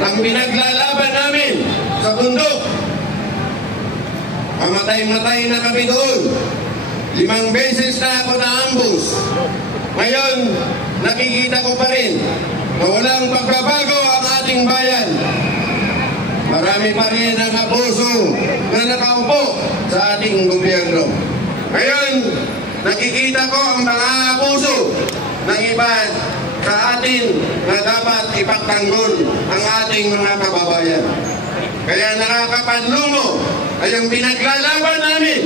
ang pinaglalaban namin sa bundok. Mamatay-matay na kami doon. 5 beses na ako na-ambush. Ngayon, nakikita ko pa rin na walang pagbabago ang ating bayan. Marami pa rin ang abuso na nakaupo sa ating gobyerno. Ngayon, nakikita ko ang mga abuso ng iba sa atin na dapat ipagtanggol ang ating mga kababayan. Kaya nakakapanlumo ay ang pinaglalaban namin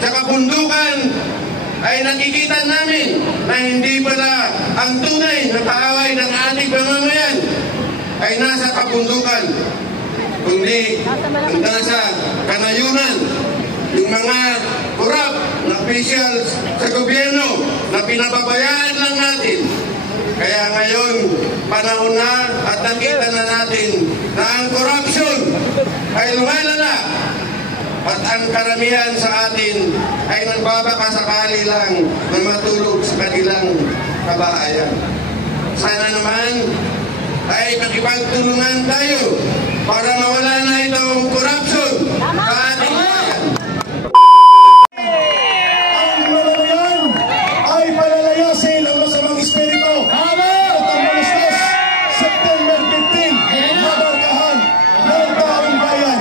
sa kabundukan ay nakikita namin na hindi pala ang tunay na kaaway ng ating mamamayan ay nasa kabundukan, kundi nasa kanayunan. Yung mga korap na officials sa gobyerno na pinababayaan lang natin. Kaya ngayon, panahon na at nakita na natin na ang corruption ay lumalala at ang karamihan sa atin ay nagbabakasakali lang na matulog sa kanilang kabahayan. Sana naman ay makipagtulungan tayo para mawala na itong corruption sa ating bayan. Ang mamamayan ay palalayasin ang masamang espiritu at ang malustos September 15 mabarkahan ng taong bayan.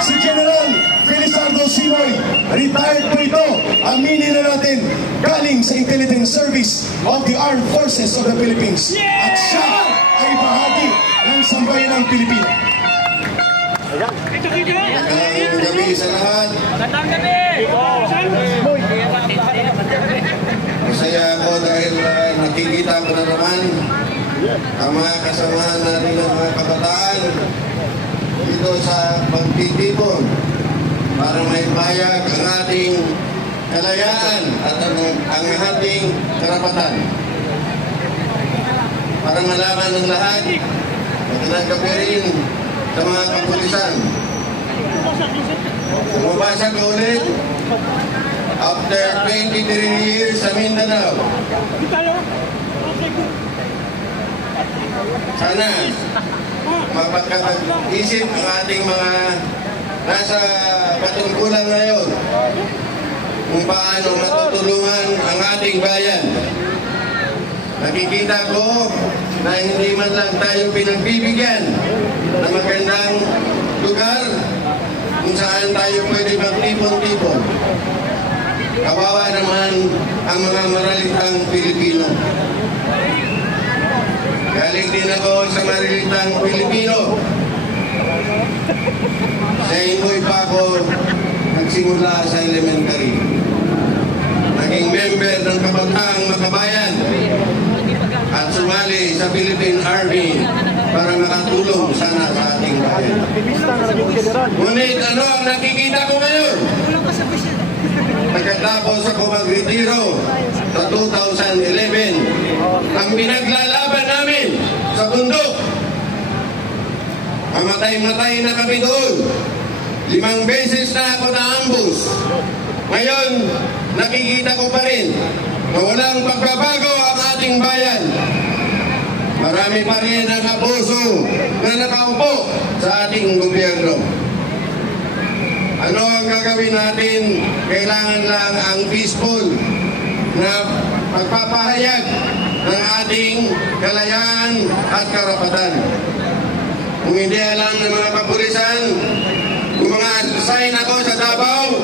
Si General Felizardo Simoy, retired po ito, aminin na natin, galing sa Intelligence Service of the Armed Forces of the Philippines. At siya ay bahagi ng sambayanang Pilipino. Magandang gabi sa lahat. Masaya ako dahil nakikita ko na naman ang mga kasamahan natin ng mga kabataan dito sa pagtitipon para may payag ang ating kalayaan at ang ating karapatan. Para malaman ng lahat, magandang gabi rin sa mga kapulisan. Bumabasa ka ulit after 23 years sa Mindanao. Sana mapagkakag-isip ang ating mga nasa patungkulan ngayon kung paano matutulungan ang ating bayan. Nakikita ko na hindi man lang tayo pinagbibigyan ng magandang lugar kung saan tayo pwede magtipon-tipon. Kawawa naman ang mga maralitang Pilipino. Galing din ako sa maralitang Pilipino. Sa Ingoy pa ako nagsimula sa elementary. Naging member ng Kabataang Makabayan at sumali sa Philippine Army para makatulong sana sa ating bayan. Ngunit ano ang nakikita ko ngayon? Pagkatapos ako mag-retiro sa 2011, ang pinaglalaban namin sa bundok, mamatay-matay na kami doon. 5 beses na ako na-ambush. Ngayon, nakikita ko pa rin na walang pagbabago ang ating bayan. Marami pa rin ang abuso na nakaupo sa ating gobyerno. Ano ang gagawin natin? Kailangan lang ang peaceful na pagpapahayag ng ating kalayaan at karapatan. Kung hindi alam ng mga kapulisan, kung mga assign ako sa Davao,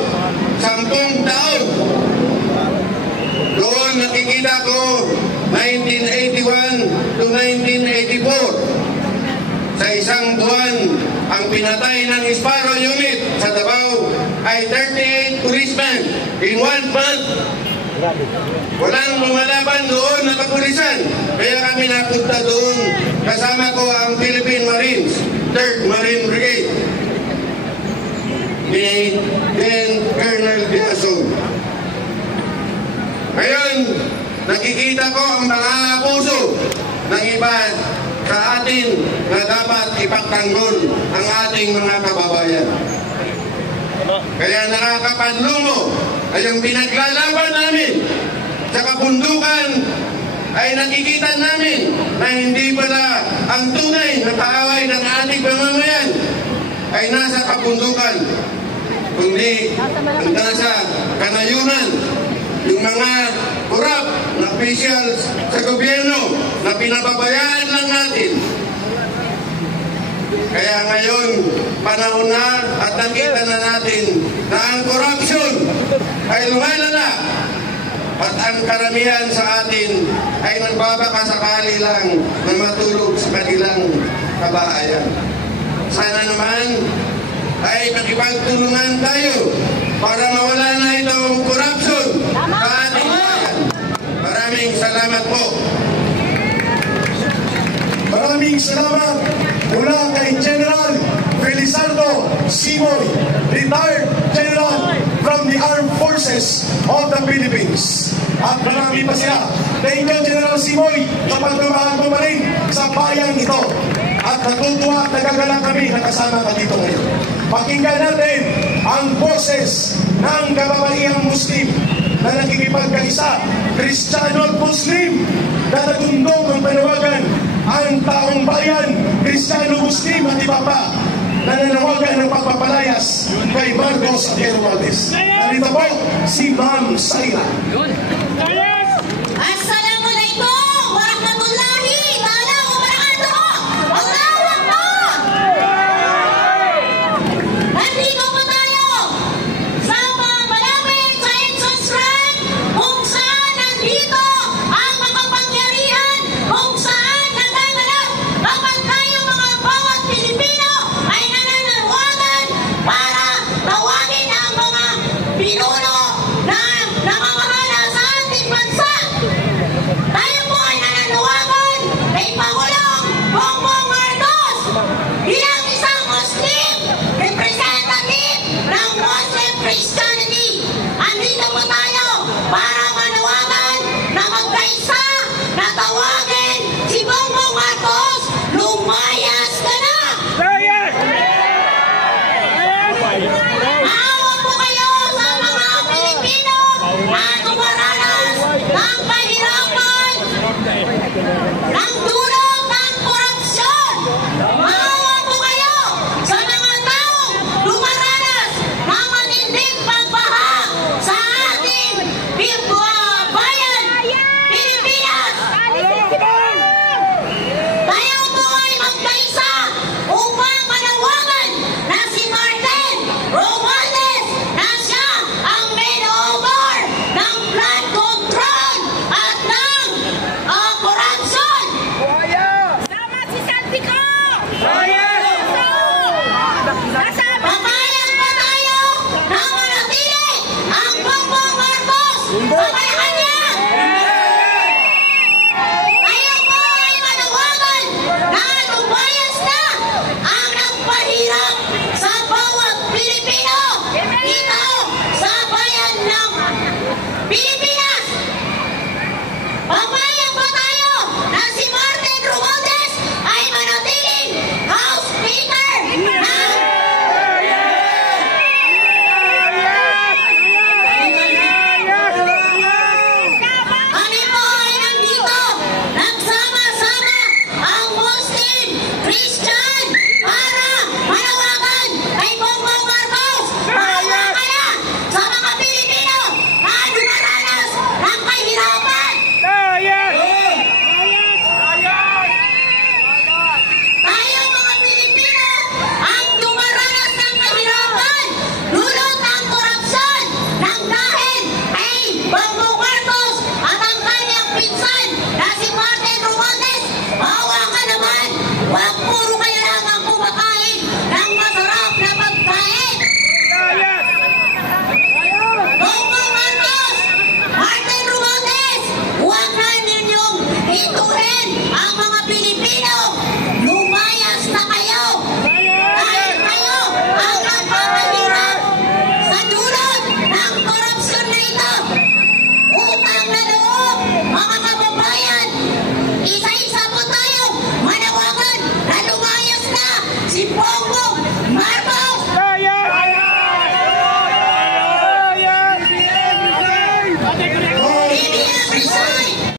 10 taon. Doon nakikita ko 1981 to 1984. Sa isang buwan, ang pinatay ng Sparrow Unit sa Davao ay 38 policemen in 1 month. Walang lumalaban doon na kapulisan. Kaya kami napunta doon. Kasama ko ang Philippine Marines, 3rd Marine Brigade. Then Colonel Biaso. Ngayon, nakikita ko ang mga abuso ng iba sa atin na dapat ipagtanggol ang ating mga kababayan. Kaya nakakapanlumo ay ang pinaglalaban namin sa kabundukan ay nakikita namin na hindi pala ang tunay na kaaway ng ating mamamayan ay nasa kabundukan, kundi nasa kanayunan. Yung mga korap na officials sa gobyerno na pinababayaan lang natin. Kaya ngayon, panahon na at nakita na natin na ang corruption ay lumalala at ang karamihan sa atin ay nagbabakasakali lang na matulog sa kanilang kabahayan. Sana naman ay makipagtulungan tayo para mawala na itong corruption sa ating bayan. Maraming salamat po. Maraming salamat mula kay General Felizardo Simoy, retired General from the Armed Forces of the Philippines. At marami pa siya. Thank you, General Simoy, sa pagmamahal mo pa rin sa bayang ito. At natutuwa at nagagalang kami na kasama ka dito ngayon. Pakinggan natin ang boses ng kababaihang Muslim na nakikipagkaisa, Kristiyano at Muslim, na nagundong ang panawagan ang taong bayan, Kristiyano, Muslim at iba pa, na nanawagan ng pagpapalayas kay Marcos at Romualdez. Narito po si Ma'am Saira. Assalamualaikum warahmatullahi ta'ala wabarakatuh. Allahu Akbar. Nandito po tayo sa malapit sa Entrance Ramp, kung saan nandito ang makapangyarihan, kung saan nagaganap kapag tayo mga bawat Pilipino ay nananawagan para tawagin ang mga pinuno na namamahala sa ating bansa. Tayo po ay nananawagan kay Pangulong Bongbong Marcos bilang isang Muslim representative ng Muslim Christianity. Andito po tayo para manawagan na magkaisa na tawagin si Bongbong Marcos, lumayas ka na! Maawa po kayo sa mga Pilipino na dumaranas ng kahirapan, ng dulot ng korupsyon. Maawa po kayo sa mga taong dumaranas ng matinding pagbaha sa ating bayan, Pilipinas. Tayo po ay magkaisa upang manawagan na si Martin Romualdez na siya ang main author ng flood control at ng corruption. Sama si Santico! Papayag ba tayo na manatili ang Bongbong Marcos sa kanya? Tayo po ay manawagan na lumayas na ang nagpahirap sa bawat Pilipino dito sa bayan ng Pilipinas. Papayag ba tayo na si Martin Romualdez ay manatiling House Speaker ng kami po ay nandito, nagsama-sama ang Muslim, Christian, at